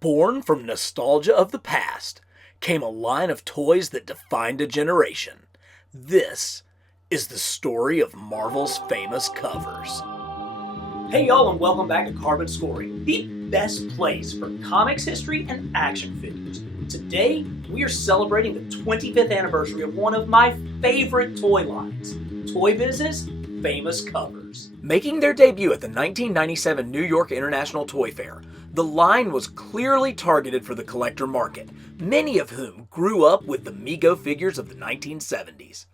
Born from nostalgia of the past came a line of toys that defined a generation. This is the story of Marvel's famous covers. Hey y'all, and welcome back to Carbon Scoring, the best place for comics history and action figures. Today, we are celebrating the 25th anniversary of one of my favorite toy lines, ToyBiz's famous covers. Making their debut at the 1997 New York International Toy Fair, the line was clearly targeted for the collector market, many of whom grew up with the Mego figures of the 1970s.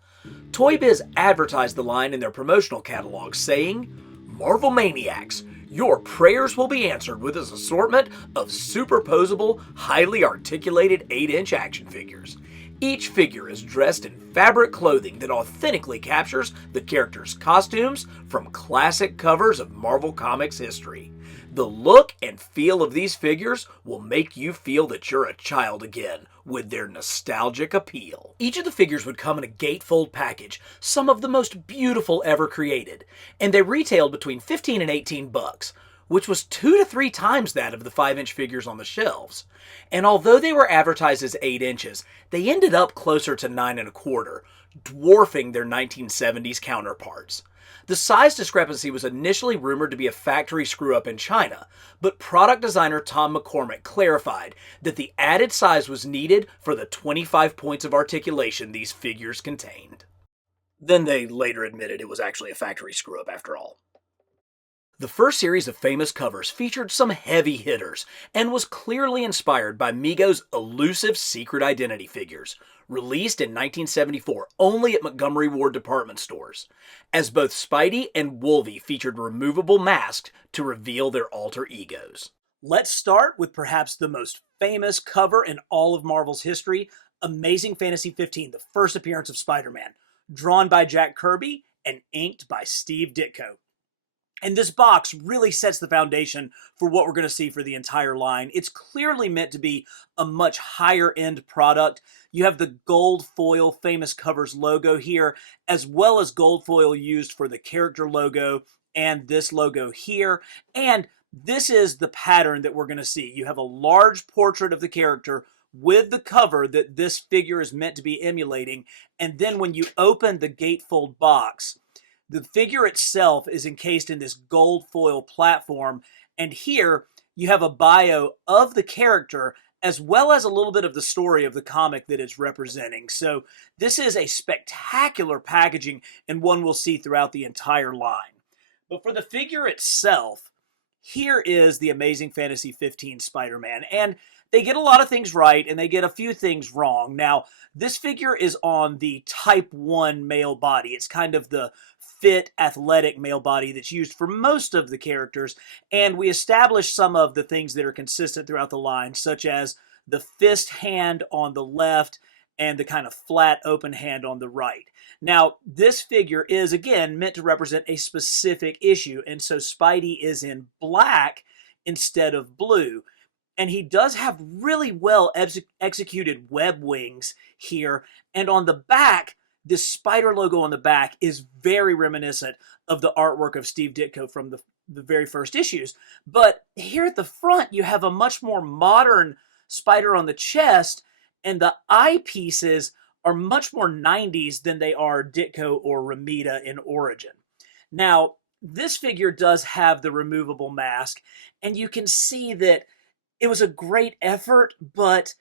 ToyBiz advertised the line in their promotional catalog, saying, "Marvel Maniacs, your prayers will be answered with this assortment of superposable, highly articulated 8-inch action figures. Each figure is dressed in fabric clothing that authentically captures the characters' costumes from classic covers of Marvel Comics history. The look and feel of these figures will make you feel that you're a child again with their nostalgic appeal." Each of the figures would come in a gatefold package, some of the most beautiful ever created, and they retailed between $15 and $18, which was 2 to 3 times that of the 5-inch figures on the shelves. And although they were advertised as 8 inches, they ended up closer to 9 1/4, dwarfing their 1970s counterparts. The size discrepancy was initially rumored to be a factory screw-up in China, but product designer Tom McCormick clarified that the added size was needed for the 25 points of articulation these figures contained. Then they later admitted it was actually a factory screw-up after all. The first series of famous covers featured some heavy hitters and was clearly inspired by Mego's elusive secret identity figures, released in 1974 only at Montgomery Ward department stores, as both Spidey and Wolverine featured removable masks to reveal their alter egos. Let's start with perhaps the most famous cover in all of Marvel's history, Amazing Fantasy 15, the first appearance of Spider-Man, drawn by Jack Kirby and inked by Steve Ditko. And this box really sets the foundation for what we're going to see for the entire line. It's clearly meant to be a much higher end product. You have the gold foil famous covers logo here, as well as gold foil used for the character logo and this logo here. And this is the pattern that we're going to see. You have a large portrait of the character with the cover that this figure is meant to be emulating. And then when you open the gatefold box, the figure itself is encased in this gold foil platform, and here you have a bio of the character as well as a little bit of the story of the comic that it's representing. So this is a spectacular packaging and one we'll see throughout the entire line. But for the figure itself, here is the Amazing Fantasy 15 Spider-Man, and they get a lot of things right and they get a few things wrong. Now, this figure is on the type 1 male body. It's kind of the fit, athletic male body that's used for most of the characters, and we established some of the things that are consistent throughout the line, such as the fist hand on the left and the kind of flat open hand on the right. Now, this figure is, again, meant to represent a specific issue, and so Spidey is in black instead of blue. And he does have really well executed web wings here, and on the back, this spider logo on the back is very reminiscent of the artwork of Steve Ditko from the very first issues. But here at the front, you have a much more modern spider on the chest, and the eyepieces are much more 90s than they are Ditko or Romita in origin. Now, this figure does have the removable mask, and you can see that it was a great effort, but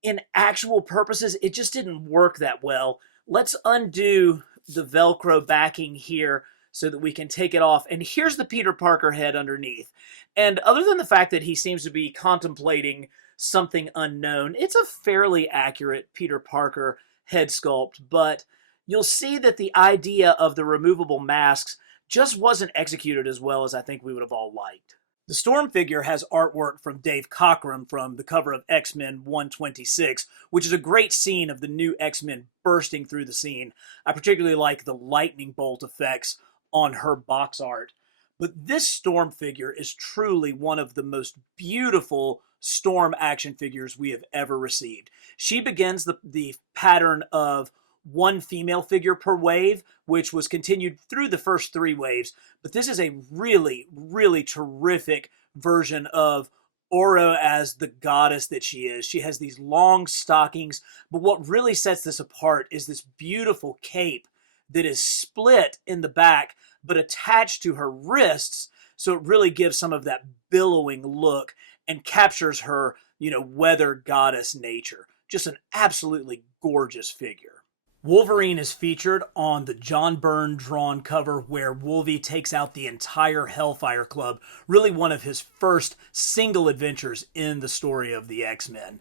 in actual purposes, it just didn't work that well. Let's undo the Velcro backing here so that we can take it off. And here's the Peter Parker head underneath. And other than the fact that he seems to be contemplating something unknown, it's a fairly accurate Peter Parker head sculpt. But you'll see that the idea of the removable masks just wasn't executed as well as I think we would have all liked. The Storm figure has artwork from Dave Cockrum from the cover of X-Men 126, which is a great scene of the new X-Men bursting through the scene. I particularly like the lightning bolt effects on her box art. But this Storm figure is truly one of the most beautiful Storm action figures we have ever received. She begins the pattern of one female figure per wave, which was continued through the first 3 waves. But this is a really, really terrific version of Oro as the goddess that she is. She has these long stockings, but what really sets this apart is this beautiful cape that is split in the back, but attached to her wrists, so it really gives some of that billowing look and captures her, weather goddess nature. Just an absolutely gorgeous figure. Wolverine is featured on the John Byrne drawn cover where Wolvie takes out the entire Hellfire Club, really one of his first single adventures in the story of the X-Men.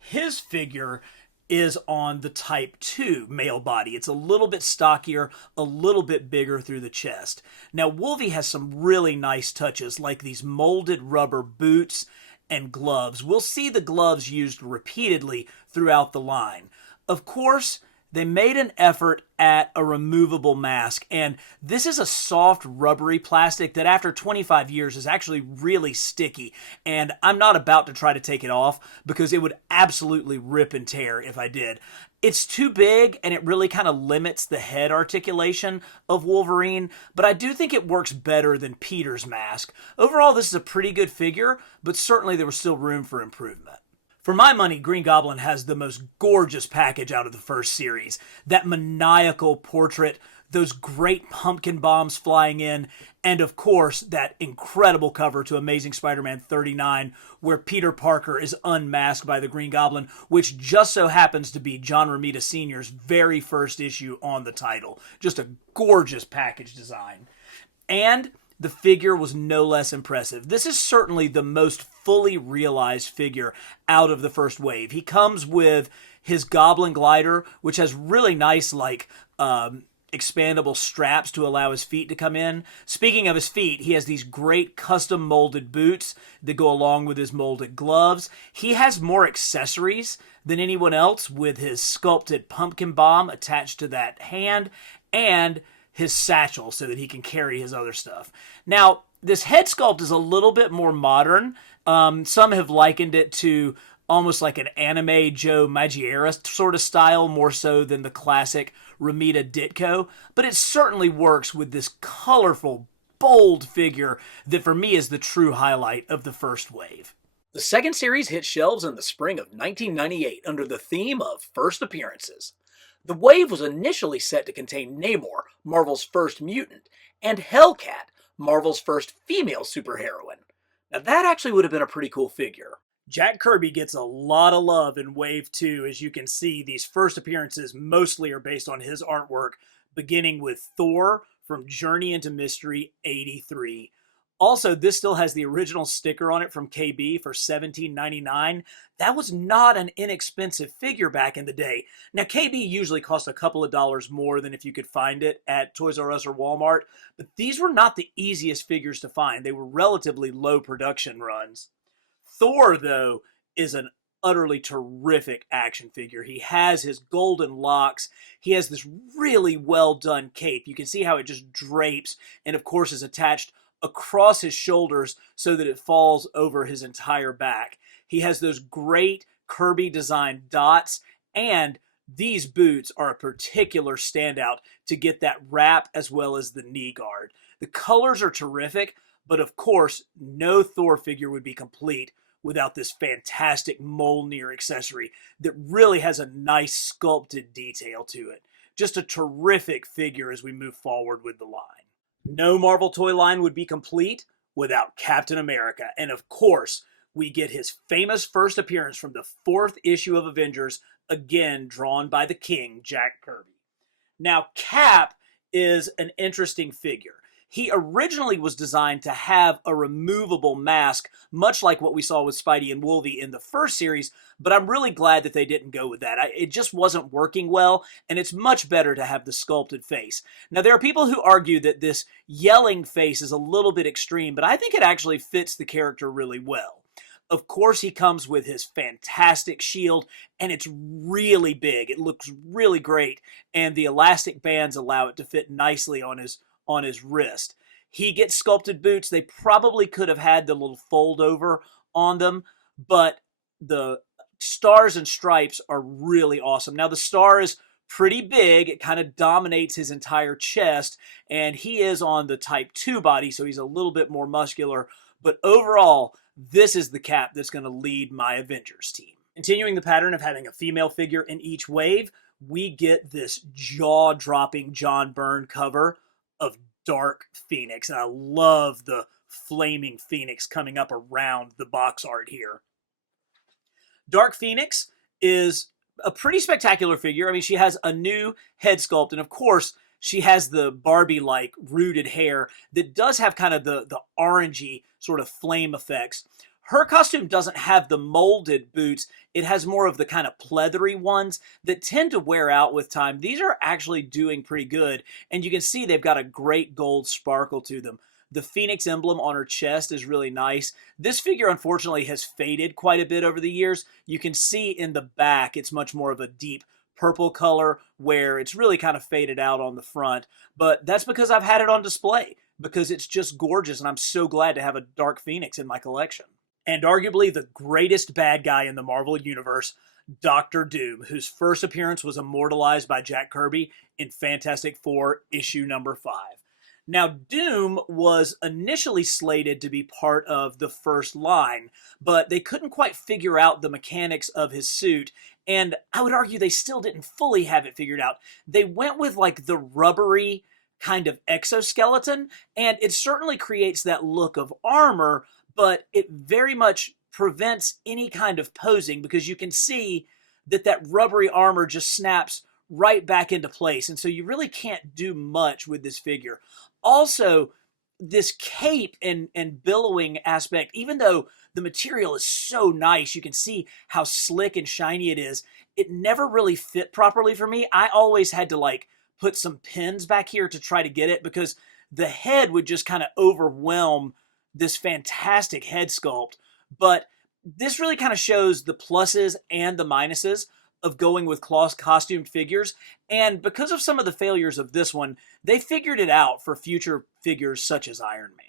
His figure is on the Type 2 male body. It's a little bit stockier, a little bit bigger through the chest. Now, Wolvie has some really nice touches, like these molded rubber boots and gloves. We'll see the gloves used repeatedly throughout the line. Of course, they made an effort at a removable mask, and this is a soft, rubbery plastic that after 25 years is actually really sticky, and I'm not about to try to take it off because it would absolutely rip and tear if I did. It's too big, and it really kind of limits the head articulation of Wolverine, but I do think it works better than Peter's mask. Overall, this is a pretty good figure, but certainly there was still room for improvement. For my money, Green Goblin has the most gorgeous package out of the first series. That maniacal portrait, those great pumpkin bombs flying in, and of course, that incredible cover to Amazing Spider-Man 39, where Peter Parker is unmasked by the Green Goblin, which just so happens to be John Romita Sr.'s very first issue on the title. Just a gorgeous package design. And the figure was no less impressive. This is certainly the most fully realized figure out of the first wave. He comes with his Goblin glider, which has really nice, expandable straps to allow his feet to come in. Speaking of his feet, he has these great custom molded boots that go along with his molded gloves. He has more accessories than anyone else, with his sculpted pumpkin bomb attached to that hand and his satchel so that he can carry his other stuff. Now, this head sculpt is a little bit more modern. Some have likened it to almost like an anime Joe Maggiera sort of style, more so than the classic Romita Ditko, but it certainly works with this colorful, bold figure that for me is the true highlight of the first wave. The second series hit shelves in the spring of 1998 under the theme of First Appearances. The wave was initially set to contain Namor, Marvel's first mutant, and Hellcat, Marvel's first female superheroine. Now that actually would have been a pretty cool figure. Jack Kirby gets a lot of love in Wave 2. As you can see, these first appearances mostly are based on his artwork, beginning with Thor from Journey into Mystery 83. Also, this still has the original sticker on it from KB for $17.99. That was not an inexpensive figure back in the day. Now, KB usually cost a couple of dollars more than if you could find it at Toys R Us or Walmart, but these were not the easiest figures to find. They were relatively low production runs. Thor, though, is an utterly terrific action figure. He has his golden locks. He has this really well done cape. You can see how it just drapes and, of course, is attached across his shoulders so that it falls over his entire back. He has those great Kirby designed dots, and these boots are a particular standout to get that wrap as well as the knee guard. The colors are terrific, but of course, no Thor figure would be complete without this fantastic Mjolnir accessory that really has a nice sculpted detail to it. Just a terrific figure as we move forward with the line. No Marvel toy line would be complete without Captain America. And of course, we get his famous first appearance from the 4th issue of Avengers, again drawn by the King, Jack Kirby. Now, Cap is an interesting figure. He originally was designed to have a removable mask, much like what we saw with Spidey and Wolvie in the first series, but I'm really glad that they didn't go with that. It just wasn't working well, and it's much better to have the sculpted face. Now, there are people who argue that this yelling face is a little bit extreme, but I think it actually fits the character really well. Of course, he comes with his fantastic shield, and it's really big. It looks really great, and the elastic bands allow it to fit nicely on his wrist. He gets sculpted boots. They probably could have had the little fold over on them, but the stars and stripes are really awesome. Now, the star is pretty big. It kind of dominates his entire chest, and he is on the Type 2 body, so he's a little bit more muscular. But overall, this is the cap that's going to lead my Avengers team. Continuing the pattern of having a female figure in each wave, we get this jaw-dropping John Byrne cover of Dark Phoenix. And I love the flaming Phoenix coming up around the box art here. Dark Phoenix is a pretty spectacular figure. I mean, she has a new head sculpt, and of course, she has the Barbie-like rooted hair that does have kind of the orangey sort of flame effects. Her costume doesn't have the molded boots. It has more of the kind of pleathery ones that tend to wear out with time. These are actually doing pretty good, and you can see they've got a great gold sparkle to them. The Phoenix emblem on her chest is really nice. This figure, unfortunately, has faded quite a bit over the years. You can see in the back, it's much more of a deep purple color where it's really kind of faded out on the front. But that's because I've had it on display, because it's just gorgeous, and I'm so glad to have a Dark Phoenix in my collection. And arguably the greatest bad guy in the Marvel Universe, Dr. Doom, whose first appearance was immortalized by Jack Kirby in Fantastic Four issue number 5. Now, Doom was initially slated to be part of the first line, but they couldn't quite figure out the mechanics of his suit, and I would argue they still didn't fully have it figured out. They went with like the rubbery kind of exoskeleton, and it certainly creates that look of armor, but it very much prevents any kind of posing because you can see that that rubbery armor just snaps right back into place, and so you really can't do much with this figure. Also, this cape and billowing aspect, even though the material is so nice, you can see how slick and shiny it is, it never really fit properly for me. I always had to like put some pins back here to try to get it because the head would just kind of overwhelm this fantastic head sculpt. But this really kind of shows the pluses and the minuses of going with costumed figures, and because of some of the failures of this one, they figured it out for future figures such as Iron Man.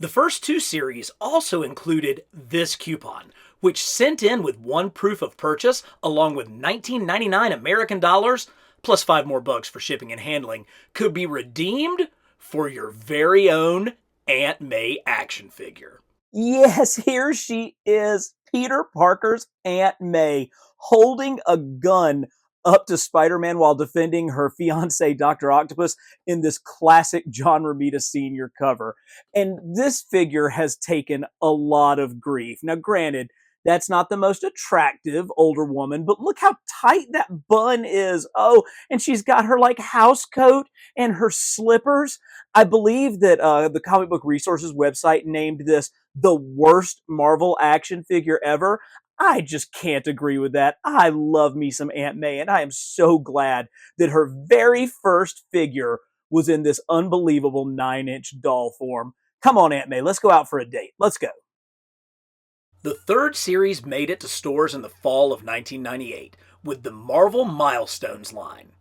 The first 2 series also included this coupon, which sent in with 1 proof of purchase along with $19.99 American dollars, plus 5 more bucks for shipping and handling, could be redeemed for your very own Aunt May action figure. Yes, here she is, Peter Parker's Aunt May, holding a gun up to Spider-Man while defending her fiancé, Dr. Octopus, in this classic John Romita Sr. cover. And this figure has taken a lot of grief. Now, granted, that's not the most attractive older woman, but look how tight that bun is. Oh, and she's got her like house coat and her slippers. I believe that the Comic Book Resources website named this the worst Marvel action figure ever. I just can't agree with that. I love me some Aunt May, and I am so glad that her very first figure was in this unbelievable 9-inch doll form. Come on, Aunt May, let's go out for a date. Let's go. The 3rd series made it to stores in the fall of 1998 with the Marvel Milestones line.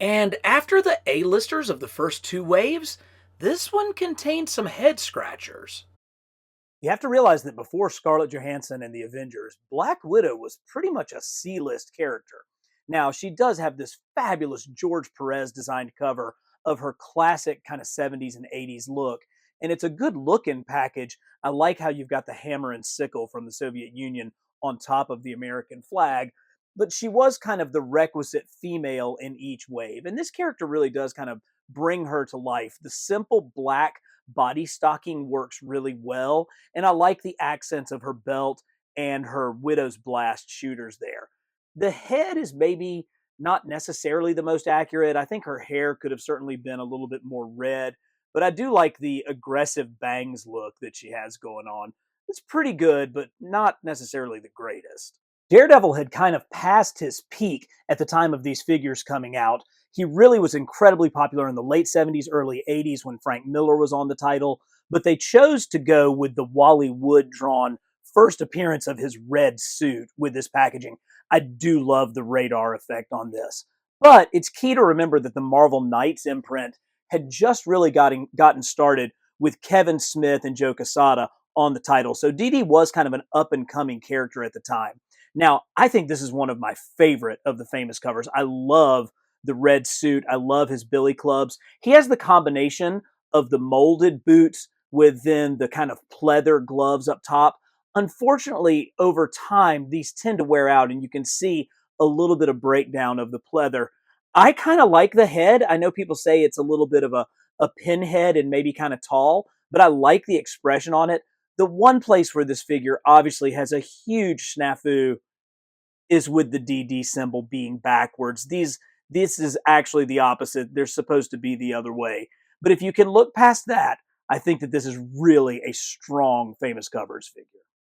And after the A-listers of the first 2 waves, this one contained some head scratchers. You have to realize that before Scarlett Johansson and the Avengers, Black Widow was pretty much a C-list character. Now, she does have this fabulous George Perez designed cover of her classic kind of 70s and 80s look, and it's a good looking package. I like how you've got the hammer and sickle from the Soviet Union on top of the American flag, but she was kind of the requisite female in each wave, and this character really does kind of bring her to life. The simple black body stocking works really well, and I like the accents of her belt and her Widow's Blast shooters there. The head is maybe not necessarily the most accurate. I think her hair could have certainly been a little bit more red, but I do like the aggressive bangs look that she has going on. It's pretty good, but not necessarily the greatest. Daredevil had kind of passed his peak at the time of these figures coming out. He really was incredibly popular in the late 70s, early 80s when Frank Miller was on the title, but they chose to go with the Wally Wood drawn first appearance of his red suit with this packaging. I do love the radar effect on this. But it's key to remember that the Marvel Knights imprint had just really gotten started with Kevin Smith and Joe Quesada on the title. So DD was kind of an up-and-coming character at the time. Now, I think this is one of my favorite of the famous covers. I love the red suit. I love his billy clubs. He has the combination of the molded boots with then the kind of pleather gloves up top. Unfortunately, over time, these tend to wear out, and you can see a little bit of breakdown of the pleather. I kind of like the head. I know people say it's a little bit of a pinhead and maybe kind of tall, but I like the expression on it. The one place where this figure obviously has a huge snafu is with the DD symbol being backwards. This is actually the opposite. They're supposed to be the other way. But if you can look past that, I think that this is really a strong Famous Covers figure.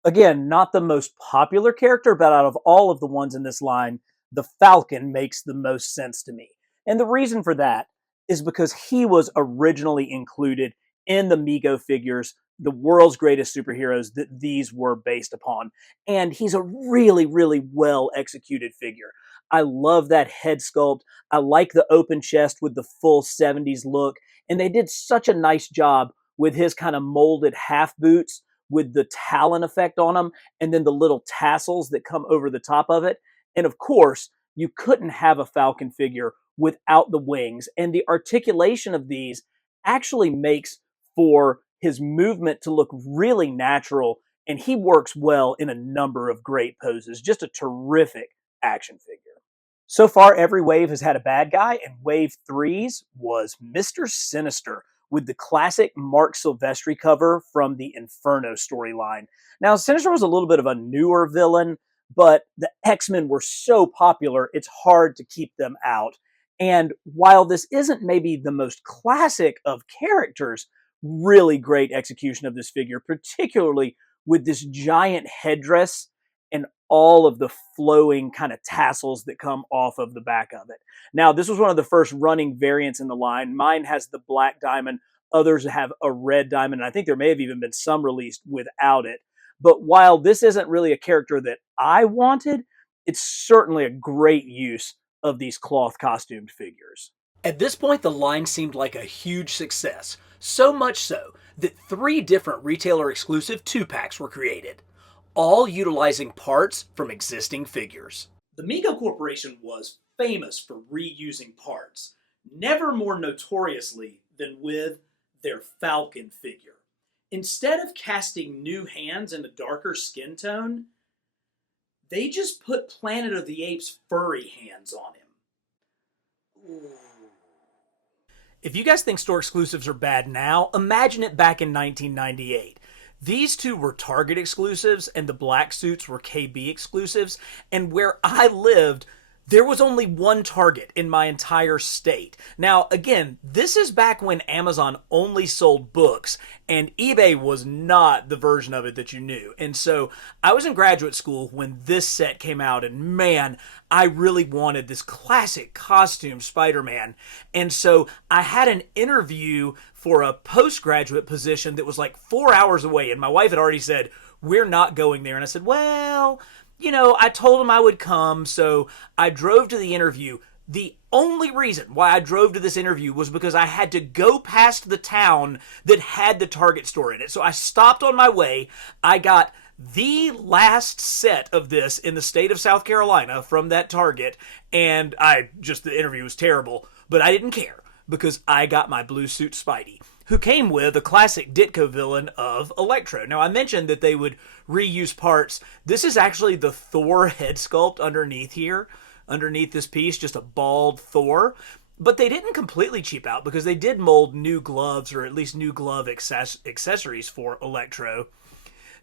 Again, not the most popular character, but out of all of the ones in this line, the Falcon makes the most sense to me. And the reason for that is because he was originally included in the Mego figures, the world's greatest superheroes that these were based upon. And he's a really, really well executed figure. I love that head sculpt. I like the open chest with the full 70s look. And they did such a nice job with his kind of molded half boots with the talon effect on them and then the little tassels that come over the top of it. And of course, you couldn't have a Falcon figure without the wings. And the articulation of these actually makes for his movement to look really natural. And he works well in a number of great poses. Just a terrific action figure. So far, every wave has had a bad guy, and wave 3's was Mr. Sinister with the classic Mark Silvestri cover from the Inferno storyline. Now, Sinister was a little bit of a newer villain, but the X-Men were so popular, it's hard to keep them out. And while this isn't maybe the most classic of characters, really great execution of this figure, particularly with this giant headdress and all of the flowing kind of tassels that come off of the back of it. Now, this was one of the first running variants in the line. Mine has the black diamond. Others have a red diamond. And I think there may have even been some released without it. But while this isn't really a character that I wanted, it's certainly a great use of these cloth costumed figures. At this point, the line seemed like a huge success. So much so that 3 different retailer exclusive 2-packs were created, all utilizing parts from existing figures. The Mego Corporation was famous for reusing parts, never more notoriously than with their Falcon figure. Instead of casting new hands in a darker skin tone, they just put Planet of the Apes furry hands on him. Ooh. If you guys think store exclusives are bad now, imagine it back in 1998. These two were Target exclusives and the black suits were KB exclusives. And where I lived, there was only one Target in my entire state. Now, again, this is back when Amazon only sold books and eBay was not the version of it that you knew. And so I was in graduate school when this set came out, and man, I really wanted this classic costume Spider-Man. And so I had an interview for a postgraduate position that was like 4 hours away, and my wife had already said, "We're not going there." And I said, well, you know, I told him I would come, so I drove to the interview. The only reason why I drove to this interview was because I had to go past the town that had the Target store in it. So I stopped on my way. I got the last set of this in the state of South Carolina from that Target, and the interview was terrible, but I didn't care because I got my blue suit Spidey, who came with a classic Ditko villain of Electro. Now, I mentioned that they would reuse parts. This is actually the Thor head sculpt underneath here, underneath this piece, just a bald Thor. But they didn't completely cheap out because they did mold new gloves, or at least new glove accessories for Electro.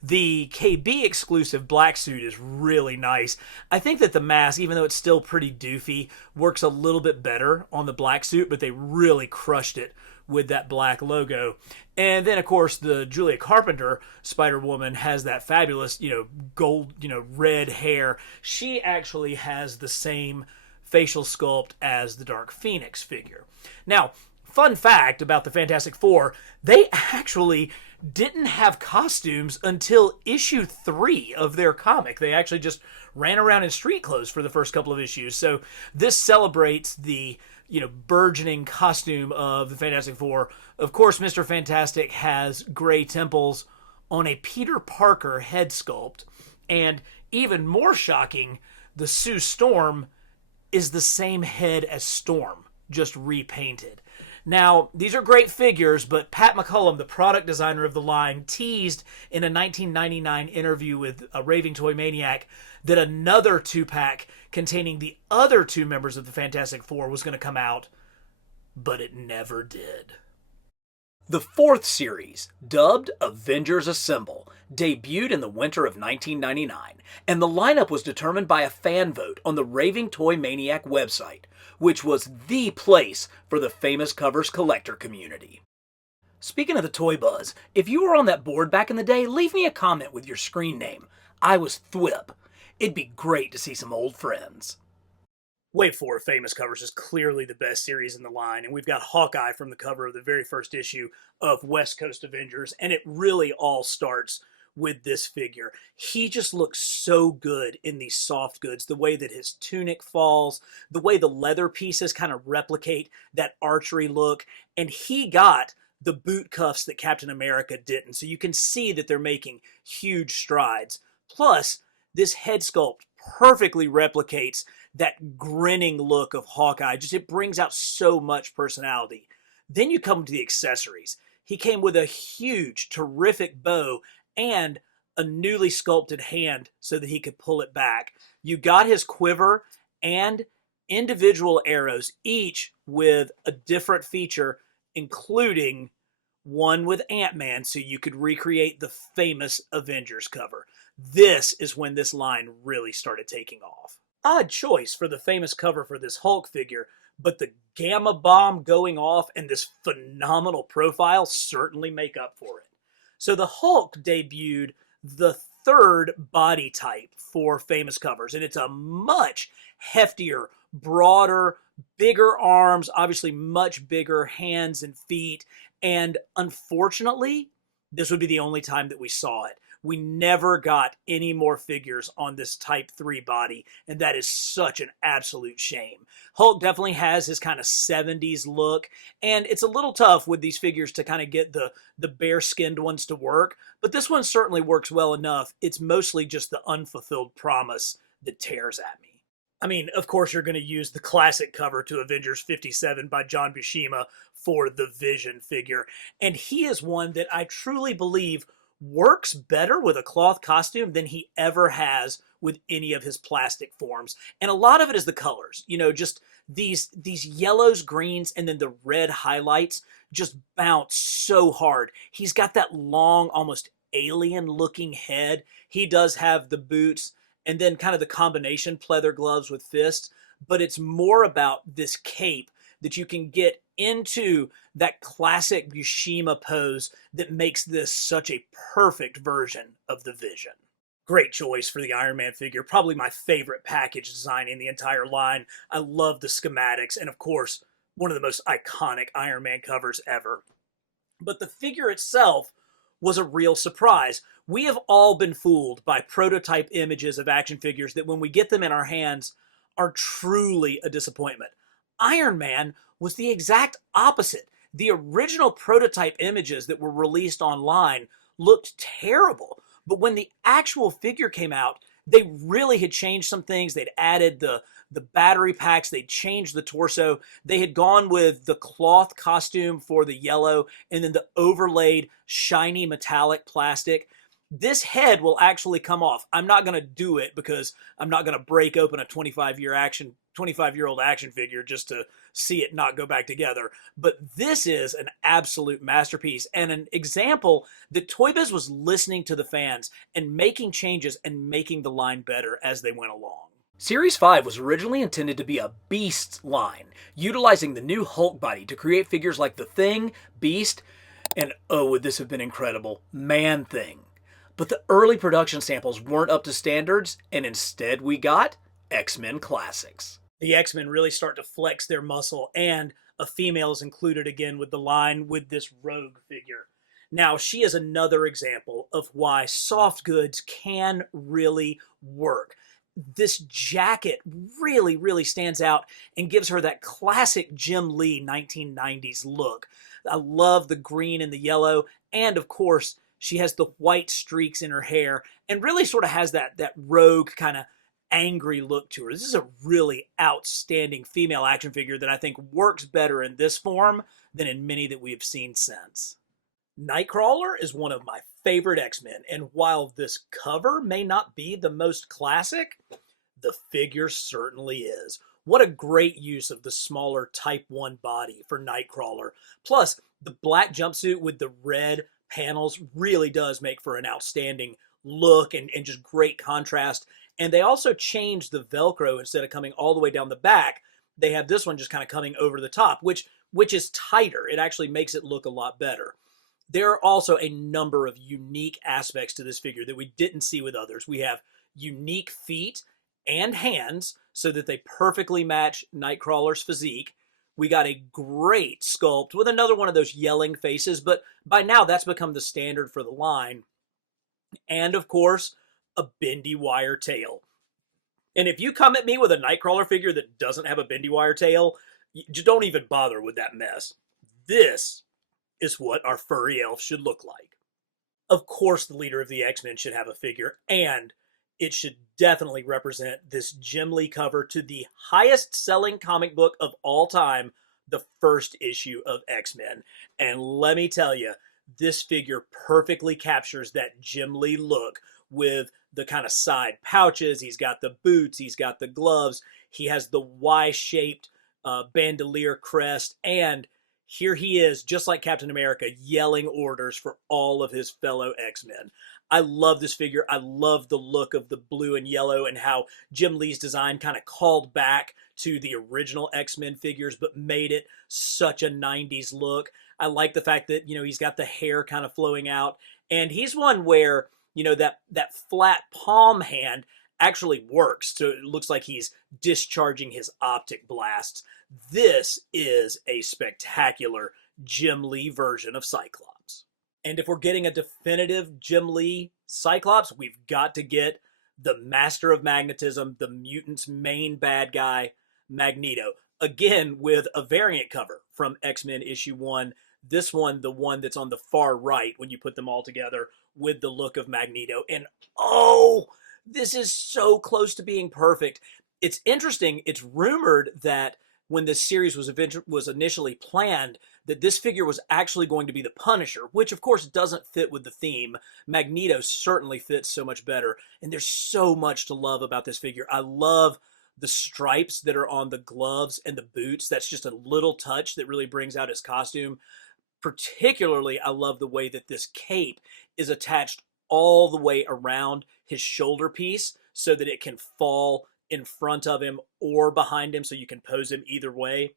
The KB exclusive black suit is really nice. I think that the mask, even though it's still pretty doofy, works a little bit better on the black suit, but they really crushed it with that black logo. And then, of course, the Julia Carpenter Spider-Woman has that fabulous, gold, red hair. She actually has the same facial sculpt as the Dark Phoenix figure. Now, fun fact about the Fantastic Four, they actually didn't have costumes until issue 3 of their comic. They actually just ran around in street clothes for the first couple of issues. So this celebrates the burgeoning costume of the Fantastic Four. Of course, Mr. Fantastic has gray temples on a Peter Parker head sculpt. And even more shocking, the Sue Storm is the same head as Storm, just repainted. Now, these are great figures, but Pat McCullum, the product designer of the line, teased in a 1999 interview with a Raving Toy Maniac that another 2-pack containing the other 2 members of the Fantastic Four was going to come out, but it never did. The 4th series, dubbed Avengers Assemble, debuted in the winter of 1999, and the lineup was determined by a fan vote on the Raving Toy Maniac website, which was the place for the famous covers collector community. Speaking of the Toy Buzz, if you were on that board back in the day, leave me a comment with your screen name. I was Thwip. It'd be great to see some old friends. Wave 4 Famous Covers is clearly the best series in the line, and we've got Hawkeye from the cover of the very first issue of West Coast Avengers, and it really all starts with this figure. He just looks so good in these soft goods, the way that his tunic falls, the way the leather pieces kind of replicate that archery look, and he got the boot cuffs that Captain America didn't, so you can see that they're making huge strides. Plus, this head sculpt perfectly replicates that grinning look of Hawkeye. Just it brings out so much personality. Then you come to the accessories. He came with a huge, terrific bow and a newly sculpted hand so that he could pull it back. You got his quiver and individual arrows, each with a different feature, including one with Ant-Man, so you could recreate the famous Avengers cover. This is when this line really started taking off. Odd choice for the famous cover for this Hulk figure, but the gamma bomb going off and this phenomenal profile certainly make up for it. So the Hulk debuted the 3rd body type for famous covers, and it's a much heftier, broader, bigger arms, obviously much bigger hands and feet, and unfortunately, this would be the only time that we saw it. We never got any more figures on this Type 3 body, and that is such an absolute shame. Hulk definitely has his kind of 70s look, and it's a little tough with these figures to kind of get the bare-skinned ones to work, but this one certainly works well enough. It's mostly just the unfulfilled promise that tears at me. I mean, of course, you're going to use the classic cover to Avengers 57 by John Buscema for the Vision figure, and he is one that I truly believe works better with a cloth costume than he ever has with any of his plastic forms. And a lot of it is the colors. You know, just these yellows, greens, and then the red highlights just bounce so hard. He's got that long, almost alien-looking head. He does have the boots and then kind of the combination pleather gloves with fists, but it's more about this cape that you can get into that classic Buscema pose that makes this such a perfect version of the Vision. Great choice for the Iron Man figure, probably my favorite package design in the entire line. I love the schematics, and of course, one of the most iconic Iron Man covers ever. But the figure itself was a real surprise. We have all been fooled by prototype images of action figures that when we get them in our hands are truly a disappointment. Iron Man was the exact opposite. The original prototype images that were released online looked terrible, but when the actual figure came out, they really had changed some things. They'd added the battery packs, they'd changed the torso, they had gone with the cloth costume for the yellow, and then the overlaid shiny metallic plastic. This head will actually come off. I'm not going to do it because I'm not going to break open a 25-year-old action figure just to see it not go back together. But this is an absolute masterpiece and an example that ToyBiz was listening to the fans and making changes and making the line better as they went along. Series 5 was originally intended to be a Beast line, utilizing the new Hulk body to create figures like the Thing, Beast, and oh, would this have been incredible, Man-Thing. But the early production samples weren't up to standards, and instead we got X-Men Classics. The X-Men really start to flex their muscle, and a female is included again with the line with this Rogue figure. Now, she is another example of why soft goods can really work. This jacket really, really stands out and gives her that classic Jim Lee 1990s look. I love the green and the yellow, and of course, she has the white streaks in her hair and really sort of has that rogue kind of angry look to her. This is a really outstanding female action figure that I think works better in this form than in many that we have seen since. Nightcrawler is one of my favorite X-Men, and while this cover may not be the most classic, the figure certainly is. What a great use of the smaller Type 1 body for Nightcrawler. Plus, the black jumpsuit with the red panels really does make for an outstanding look and just great contrast. And they also changed the Velcro. Instead of coming all the way down the back, they have this one just kind of coming over the top, which is tighter. It actually makes it look a lot better. There are also a number of unique aspects to this figure that we didn't see with others. We have unique feet and hands so that they perfectly match Nightcrawler's physique. We got a great sculpt with another one of those yelling faces, but by now that's become the standard for the line. And of course, a bendy wire tail. And if you come at me with a Nightcrawler figure that doesn't have a bendy wire tail, just don't even bother with that mess. This is what our furry elf should look like. Of course, the leader of the X-Men should have a figure, and it should definitely represent this Jim Lee cover to the highest selling comic book of all time, the first issue of X-Men. And let me tell you, this figure perfectly captures that Jim Lee look with the kind of side pouches. He's got the boots, he's got the gloves, he has the Y-shaped bandolier crest, and here he is, just like Captain America, yelling orders for all of his fellow X-Men. I love this figure. I love the look of the blue and yellow and how Jim Lee's design kind of called back to the original X-Men figures, but made it such a 90s look. I like the fact that, he's got the hair kind of flowing out. And he's one where, that flat palm hand actually works. So it looks like he's discharging his optic blasts. This is a spectacular Jim Lee version of Cyclops. And if we're getting a definitive Jim Lee Cyclops, we've got to get the Master of Magnetism, the mutant's main bad guy, Magneto. Again, with a variant cover from X-Men issue 1. This one, the one that's on the far right when you put them all together with the look of Magneto. And oh, this is so close to being perfect. It's interesting. It's rumored that when this series was initially planned, that this figure was actually going to be the Punisher, which of course doesn't fit with the theme. Magneto certainly fits so much better, and there's so much to love about this figure. I love the stripes that are on the gloves and the boots. That's just a little touch that really brings out his costume. Particularly, I love the way that this cape is attached all the way around his shoulder piece so that it can fall in front of him or behind him, so you can pose him either way.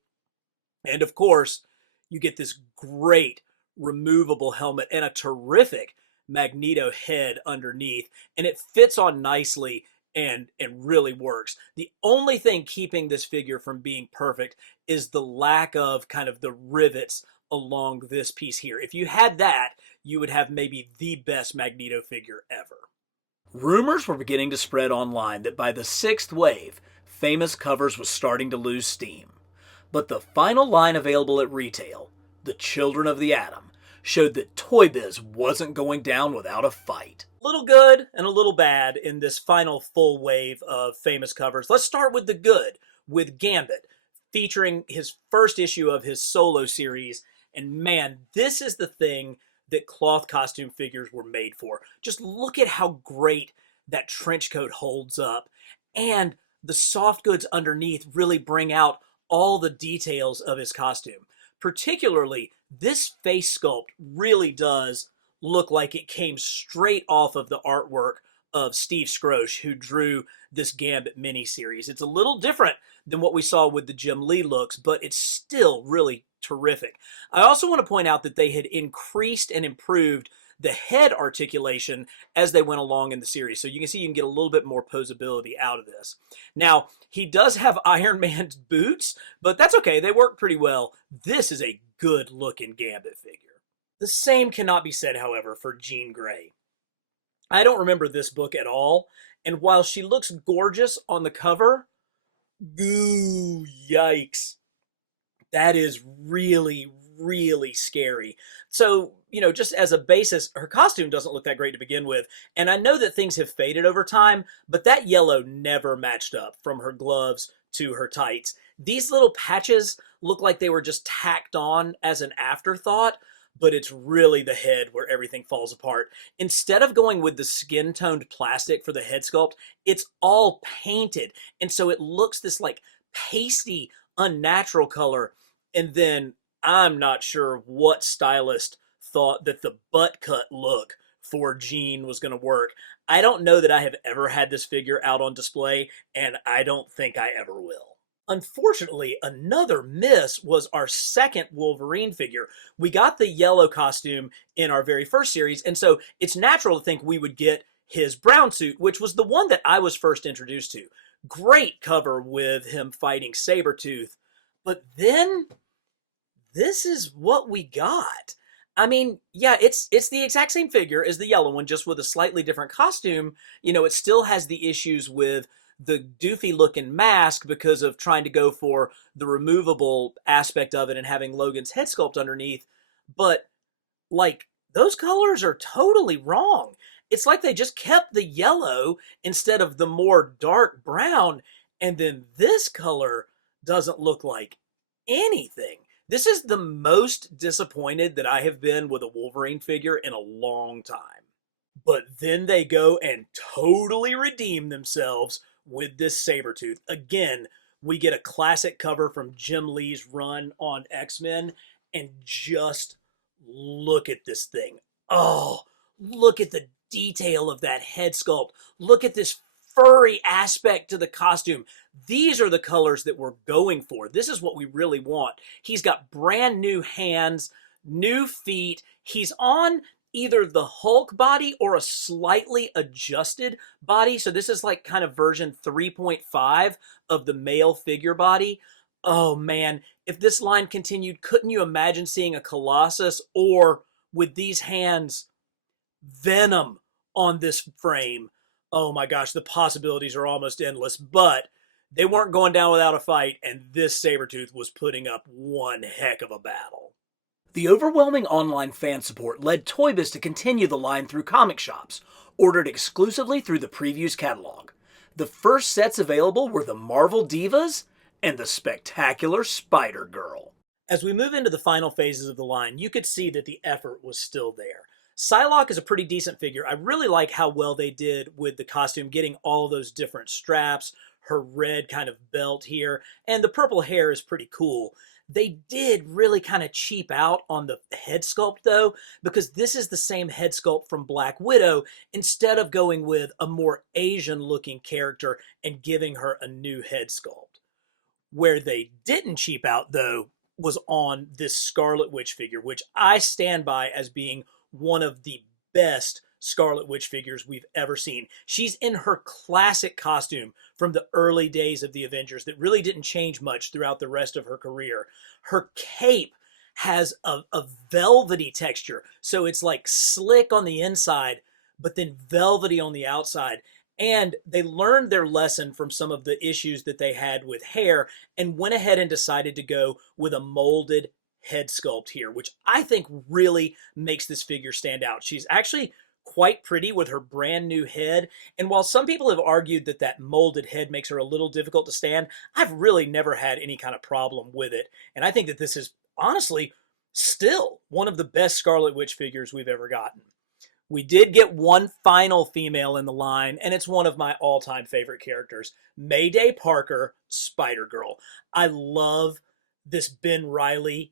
And of course, you get this great removable helmet and a terrific Magneto head underneath, and it fits on nicely and really works. The only thing keeping this figure from being perfect is the lack of kind of the rivets along this piece here. If you had that, you would have maybe the best Magneto figure ever. Rumors were beginning to spread online that by the 6th wave, Famous Covers was starting to lose steam. But the final line available at retail, The Children of the Atom, showed that ToyBiz wasn't going down without a fight. A little good and a little bad in this final full wave of Famous Covers. Let's start with the good, with Gambit, featuring his first issue of his solo series. And man, this is the thing that cloth costume figures were made for. Just look at how great that trench coat holds up. And the soft goods underneath really bring out all the details of his costume. Particularly, this face sculpt really does look like it came straight off of the artwork of Steve Skroce, who drew this Gambit miniseries. It's a little different than what we saw with the Jim Lee looks, but it's still really terrific. I also want to point out that they had increased and improved the head articulation as they went along in the series. So you can see you can get a little bit more posability out of this. Now, he does have Iron Man's boots, but that's okay. They work pretty well. This is a good looking Gambit figure. The same cannot be said, however, for Jean Grey. I don't remember this book at all, and while she looks gorgeous on the cover, ooh, yikes. That is really, really scary. So just as a basis, her costume doesn't look that great to begin with. And I know that things have faded over time, but that yellow never matched up from her gloves to her tights. These little patches look like they were just tacked on as an afterthought, but it's really the head where everything falls apart. Instead of going with the skin toned plastic for the head sculpt, it's all painted. And so it looks this like pasty, unnatural color. And then I'm not sure what stylist thought that the butt cut look for Jean was going to work. I don't know that I have ever had this figure out on display, and I don't think I ever will. Unfortunately, another miss was our second Wolverine figure. We got the yellow costume in our very first series, and so it's natural to think we would get his brown suit, which was the one that I was first introduced to. Great cover with him fighting Sabretooth, but then this is what we got. I mean, yeah, it's the exact same figure as the yellow one, just with a slightly different costume. It still has the issues with the doofy looking mask because of trying to go for the removable aspect of it and having Logan's head sculpt underneath. But like, those colors are totally wrong. It's like they just kept the yellow instead of the more dark brown. And then this color doesn't look like anything. This is the most disappointed that I have been with a Wolverine figure in a long time. But then they go and totally redeem themselves with this Sabretooth. Again, we get a classic cover from Jim Lee's run on X-Men, and just look at this thing. Oh, look at the detail of that head sculpt. Look at this furry aspect to the costume. These are the colors that we're going for. This is what we really want. He's got brand new hands, new feet. He's on either the Hulk body or a slightly adjusted body. So this is like kind of version 3.5 of the male figure body. Oh man, if this line continued, couldn't you imagine seeing a Colossus or, with these hands, Venom on this frame? Oh my gosh, the possibilities are almost endless, but they weren't going down without a fight, and this Sabretooth was putting up one heck of a battle. The overwhelming online fan support led ToyBiz to continue the line through comic shops, ordered exclusively through the Previews catalog. The first sets available were the Marvel Divas and the spectacular Spider-Girl. As we move into the final phases of the line, you could see that the effort was still there. Psylocke is a pretty decent figure. I really like how well they did with the costume, getting all those different straps, her red kind of belt here, and the purple hair is pretty cool. They did really kind of cheap out on the head sculpt though, because this is the same head sculpt from Black Widow, instead of going with a more Asian looking character and giving her a new head sculpt. Where they didn't cheap out though was on this Scarlet Witch figure, which I stand by as being one of the best Scarlet Witch figures we've ever seen. She's in her classic costume from the early days of the Avengers that really didn't change much throughout the rest of her career. Her cape has a velvety texture, so it's like slick on the inside, but then velvety on the outside. And they learned their lesson from some of the issues that they had with hair and went ahead and decided to go with a molded head sculpt here, which I think really makes this figure stand out. She's actually quite pretty with her brand new head. And while some people have argued that that molded head makes her a little difficult to stand, I've really never had any kind of problem with it. And I think that this is honestly still one of the best Scarlet Witch figures we've ever gotten. We did get one final female in the line, and it's one of my all-time favorite characters, Mayday Parker, Spider-Girl. I love this Ben Reilly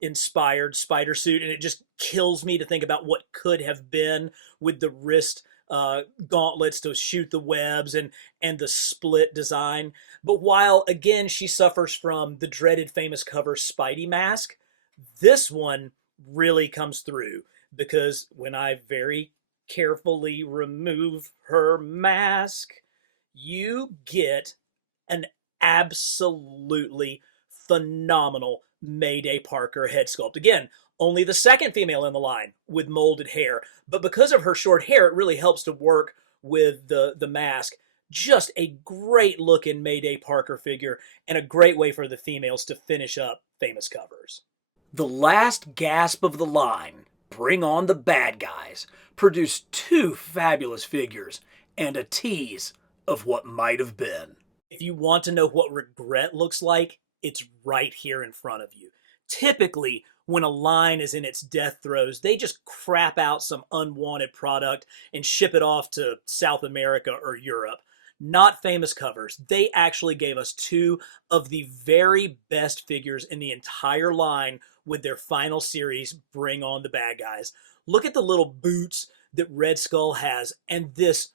inspired spider suit, and it just kills me to think about what could have been with the wrist gauntlets to shoot the webs and the split design. But while again she suffers from the dreaded famous cover Spidey mask, this one really comes through, because when I very carefully remove her mask, you get an absolutely phenomenal Mayday Parker head sculpt. Again, only the second female in the line with molded hair, but because of her short hair, it really helps to work with the mask. Just a great looking Mayday Parker figure, and a great way for the females to finish up famous covers. The last gasp of the line Bring on the Bad Guys produced two fabulous figures and a tease of what might have been. If you want to know what regret looks like, it's right here in front of you. Typically, when a line is in its death throes, they just crap out some unwanted product and ship it off to South America or Europe. Not Famous Covers. They actually gave us two of the very best figures in the entire line with their final series, Bring On the Bad Guys. Look at the little boots that Red Skull has and this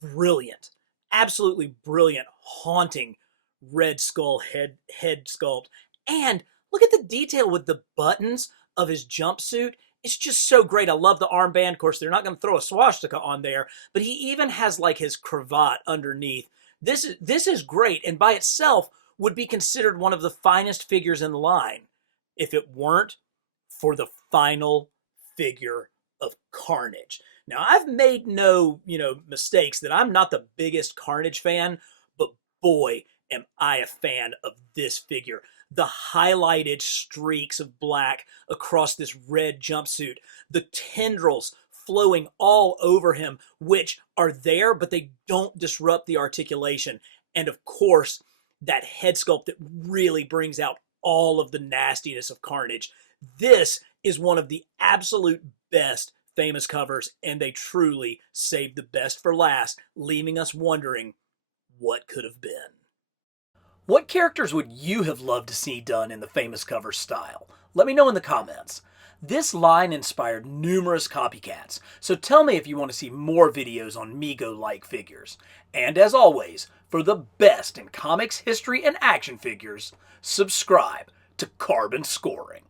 brilliant, absolutely brilliant, haunting Red Skull head sculpt. And look at the detail with the buttons of his jumpsuit. It's just so great. I love the armband. Of course, they're not going to throw a swastika on there, but he even has like his cravat underneath. This is great, and by itself would be considered one of the finest figures in the line if it weren't for the final figure of Carnage. Now, I've made no, mistakes that I'm not the biggest Carnage fan, but boy, am I a fan of this figure. The highlighted streaks of black across this red jumpsuit, the tendrils flowing all over him, which are there, but they don't disrupt the articulation. And of course, that head sculpt that really brings out all of the nastiness of Carnage. This is one of the absolute best Famous Covers, and they truly saved the best for last, leaving us wondering what could have been. What characters would you have loved to see done in the Famous Cover style? Let me know in the comments. This line inspired numerous copycats, so tell me if you want to see more videos on Mego-like figures. And as always, for the best in comics, history, and action figures, subscribe to Carbon Scoring.